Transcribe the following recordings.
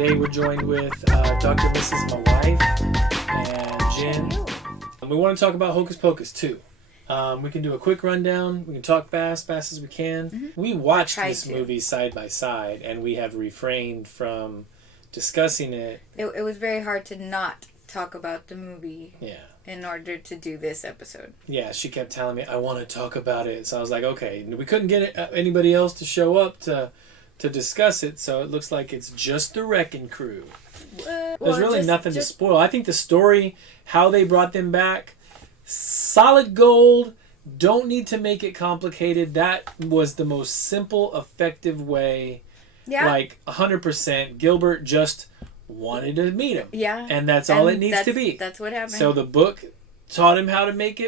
Today we're joined with Dr. and Mrs. My wife and Jen. We want to talk about Hocus Pocus 2. We can do a quick rundown. We can talk fast as we can. Mm-hmm. We watched this movie side by side, and we have refrained from discussing it. It was very hard to not talk about the movie. Yeah. In order to do this episode. Yeah, she kept telling me, I want to talk about it. So I was like, okay. We couldn't get anybody else to show up to discuss it, so it looks like it's just the Wrecking Crew. There's really nothing to spoil. I think the story, how they brought them back, solid gold. Don't need to make it complicated. That was the most simple, effective way. Yeah. Like 100%. Gilbert just wanted to meet him. Yeah. And that's all it needs to be. That's what happened. So the book taught him how to make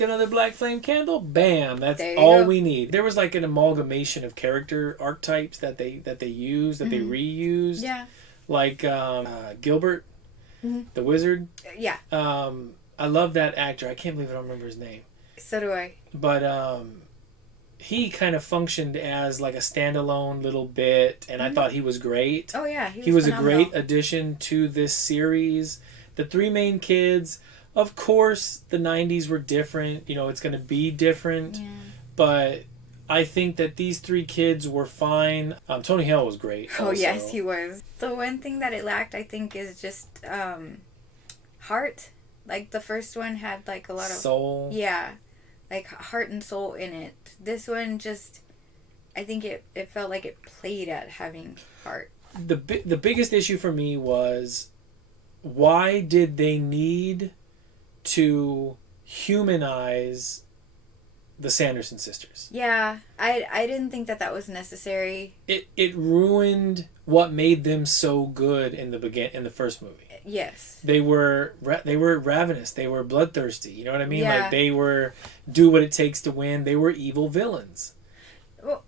another black flame candle. Bam. That's all we need. There was like an amalgamation of character archetypes that they used, that they reused. Yeah. Like Gilbert, the wizard. Yeah. I love that actor. I can't believe I don't remember his name. So do I. But he kind of functioned as like a standalone little bit, and I thought he was great. Oh yeah, he was a great addition to this series. The three main kids, of course, the 90s were different. You know, it's going to be different. Yeah. But I think that these three kids were fine. Tony Hale was great. Oh, yes, he was. The one thing that it lacked, I think, is just heart. Like, the first one had, like, a lot of... soul. Yeah. Like, heart and soul in it. This one just... I think it felt like it played at having heart. The biggest issue for me was, why did they need to humanize the Sanderson sisters? Yeah, I didn't think that was necessary. It ruined what made them so good in the first movie. Yes. They were ravenous. They were bloodthirsty. You know what I mean? Yeah. Like, they were do what it takes to win. They were evil villains. Well,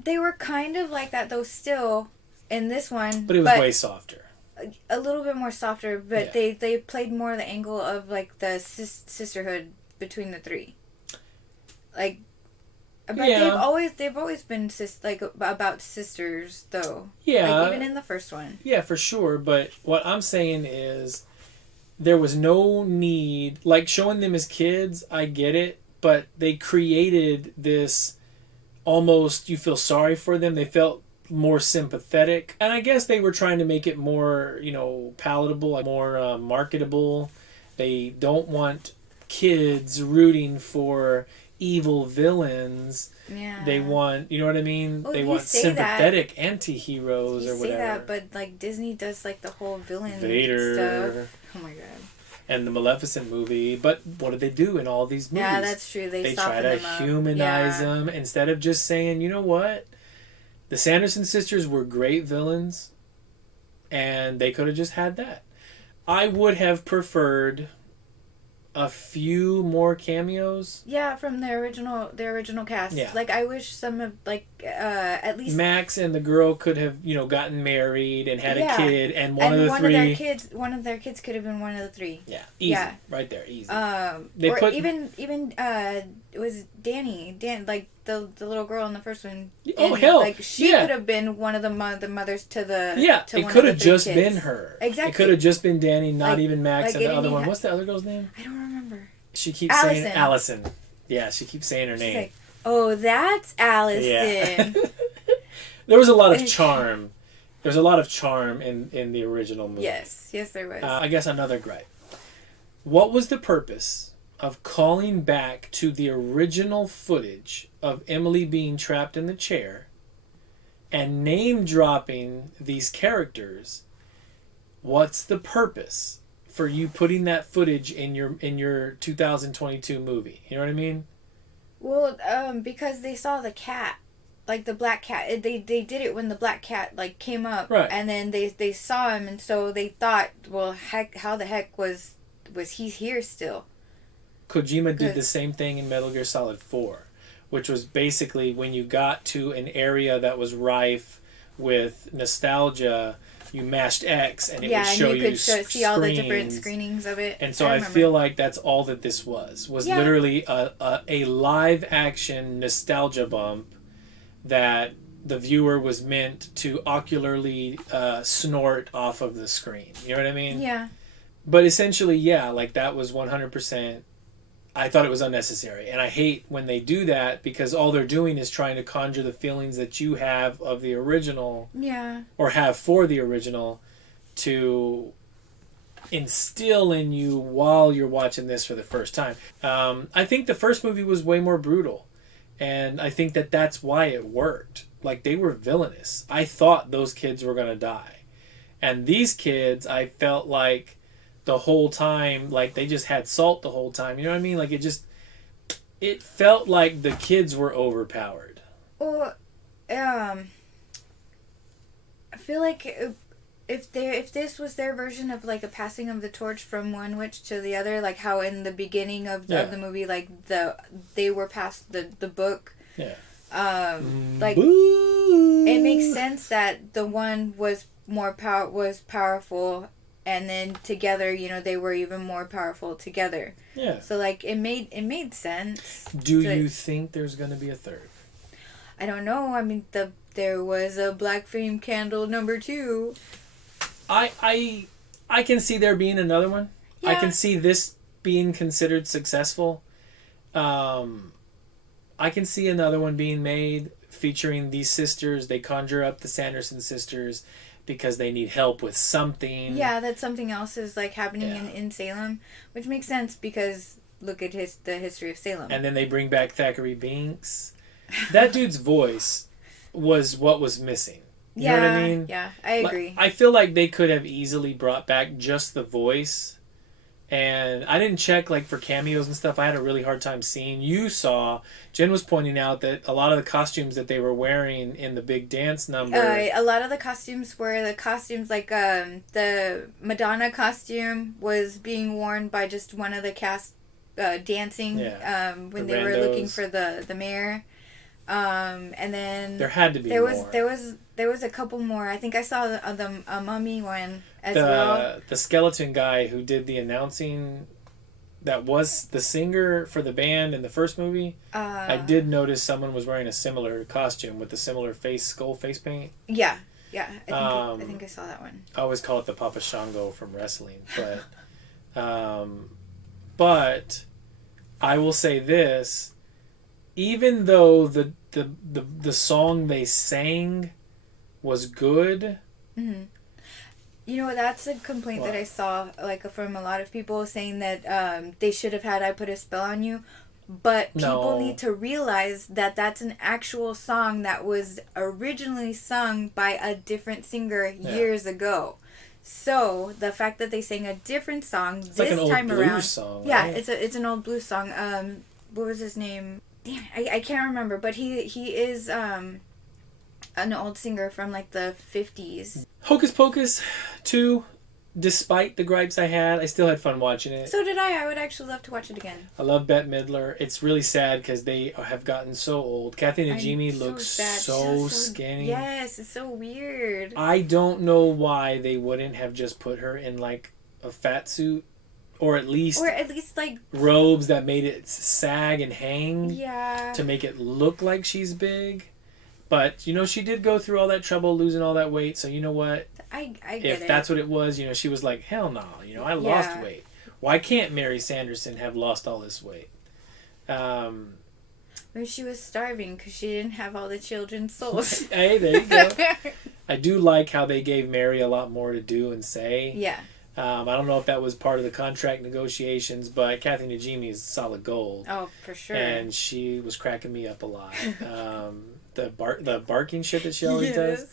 they were kind of like that though still in this one. But it was way softer. A little bit more softer, but yeah. They played more the angle of like the sisterhood between the three. Like, but yeah. they've always been about sisters though. Yeah, like, even in the first one. Yeah, for sure. But what I'm saying is, there was no need, like, showing them as kids. I get it, but they created this almost, you feel sorry for them. They felt more sympathetic, and I guess they were trying to make it more, palatable, more marketable. They don't want kids rooting for evil villains. Yeah. They want, you know what I mean? Well, they want sympathetic anti-heroes or whatever. You say that, but like Disney does like the whole villain Vader stuff. Oh my god. And the Maleficent movie. But what do they do in all these movies? Yeah, that's true. They try to humanize them instead of just saying, you know what? The Sanderson sisters were great villains, and they could have just had that. I would have preferred a few more cameos. Yeah, from the original cast. Yeah. Like, I wish some of, like, at least... Max and the girl could have, gotten married and had a kid, and one of their kids could have been one of the three. Yeah, easy. Yeah. Right there, easy. Even it was Danny, like, the little girl in the first one. Oh, hell. Like, she could have been one of the mothers to the... Yeah, to it could have just been her. Exactly. It could have just been Danny, not even Max, and the other one. What's the other girl's name? I don't remember. She keeps saying Allison. Yeah, she keeps saying her name. Like, oh, that's Allison. Yeah. There was a lot of charm. There's a lot of charm in the original movie. Yes, there was. I guess another gripe. What was the purpose of calling back to the original footage of Emily being trapped in the chair and name dropping these characters? What's the purpose for you putting that footage in your 2022 movie? You know what I mean? Well, because they saw the cat, like the black cat. They did it when the black cat like came up, right? And then they saw him, and so they thought, well, how the heck was he here still? Kojima did the same thing in Metal Gear Solid 4, which was basically when you got to an area that was rife with nostalgia, you mashed X and it would show you see all the different screenings of it. And so I feel like that's all that this was literally a live action nostalgia bump that the viewer was meant to ocularly snort off of the screen. You know what I mean? Yeah. But essentially, yeah, like that was 100%. I thought it was unnecessary. And I hate when they do that because all they're doing is trying to conjure the feelings that you have of the original. Yeah. Or have for the original to instill in you while you're watching this for the first time. I think the first movie was way more brutal. And I think that that's why it worked. Like, they were villainous. I thought those kids were going to die. And these kids, I felt like the whole time, like, they just had salt the whole time. You know what I mean? Like, it felt like the kids were overpowered. Well, I feel like if this was their version of, like, a passing of the torch from one witch to the other, like how in the beginning of the movie, like, they were passed the book. Yeah. Like, it makes sense that the one was powerful, and then together, you know, they were even more powerful together. Yeah. So, like, it made sense. Do you think there's going to be a third? I don't know. I mean, there was a Black Flame Candle #2. I can see there being another one. Yeah. I can see this being considered successful. I can see another one being made featuring these sisters. They conjure up the Sanderson sisters because they need help with something. Yeah, that something else is, like, happening in Salem, which makes sense because look at the history of Salem. And then they bring back Thackeray Binks. That dude's voice was what was missing. You know what I mean? Yeah, I agree. I feel like they could have easily brought back just the voice. And I didn't check, like, for cameos and stuff. I had a really hard time seeing. Jen was pointing out that a lot of the costumes that they were wearing in the big dance number. A lot of the costumes were like, the Madonna costume was being worn by just one of the cast dancing when they were looking for the mayor. And then there had to be more. There was a couple more. I think I saw the mummy one as well. The skeleton guy who did the announcing, that was the singer for the band in the first movie. I did notice someone was wearing a similar costume with a similar skull face paint. Yeah. I think I saw that one. I always call it the Papa Shango from wrestling, but I will say this: even though the song they sang was good. Mm-hmm. You know, that's a complaint that I saw, like, from a lot of people saying that they should have had "I Put a Spell on You," but people need to realize that that's an actual song that was originally sung by a different singer years ago. So the fact that they sang a different song it's this like an old time blues around, song, yeah, right? it's an old blues song. What was his name? Damn, I can't remember, but he is an old singer from, like, the 50s. Hocus Pocus 2, despite the gripes I had, I still had fun watching it. So did I. I would actually love to watch it again. I love Bette Midler. It's really sad because they have gotten so old. Kathy Najimy looks so skinny. Yes, it's so weird. I don't know why they wouldn't have just put her in, like, a fat suit. Or at least like robes that made it sag and hang. Yeah. To make it look like she's big. But, you know, she did go through all that trouble losing all that weight. So, you know what? I get if that's what it was, you know, she was like, hell no. You know, I lost weight. Why can't Mary Sanderson have lost all this weight? Maybe she was starving because she didn't have all the children's souls. Hey, there you go. I do like how they gave Mary a lot more to do and say. Yeah. I don't know if that was part of the contract negotiations, but Kathy Najimy is solid gold. Oh, for sure. And she was cracking me up a lot. The barking shit that she always does.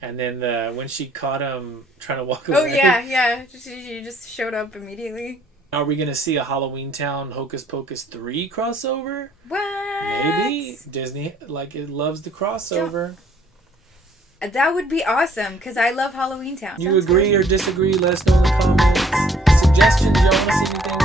And then when she caught him trying to walk away. Oh, yeah. She just showed up immediately. Are we going to see a Halloween Town Hocus Pocus 3 crossover? What? Maybe. Disney, like, it loves the crossover. That would be awesome, because I love Halloween Town. You agree or disagree? Let us know in the comments. Suggestions? You all want to see anything